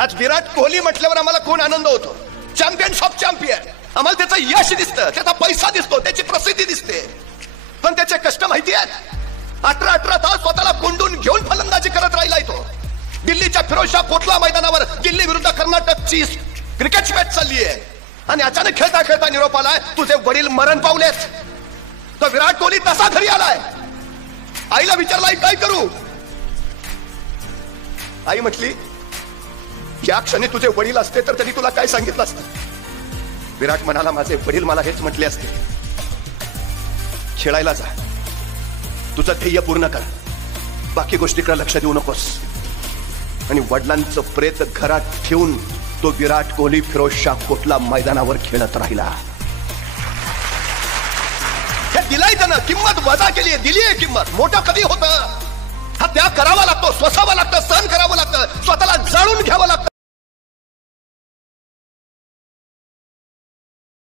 आज विराट कोहली म्हटल्यावर आम्हाला खूप आनंद होतो. Champions of champion. आम्हाला त्याचं यश दिसतं, त्याचा पैसा दिसतो, त्याची प्रसिद्धी दिसते. पण त्याचे कष्ट माहिती आहेत. 18 तास स्वतःला कोंडून घेऊन फलंदाजी करत राहिलाय तो. दिल्लीच्या फिरोजशाह कोटला मैदानावर दिल्ली विरुद्ध कर्नाटकची क्रिकेट मॅच चालली आहे आणि अचानक खेळता खेळता निरोप आलाय तुझे वडील मरण पावलेत. तर विराट कोहली तसा घरी आलाय. आईला विचारलाय काय करू. आई म्हटली या क्षणी तुझे वडील असते तर त्यांनी तुला काय सांगितलं असतं. विराट म्हणाला माझे वडील मला हेच म्हटले असते, खेळायला जा, तुझं ध्येय पूर्ण कर, बाकी गोष्टीकडे लक्ष देऊ नकोस. आणि वडिलांचं प्रेत घरात ठेवून तो विराट कोहली फिरोजशाह कोटला मैदानावर खेळत राहिला. हे दिलाय त्यानं, किंमत वजा केली, दिली आहे किंमत. मोठं कधी होतं. हा त्याग करावा लागतो, स्वसावा लागतं, सहन करावं लागतं, स्वतःला जाळून घ्यावं लागतं.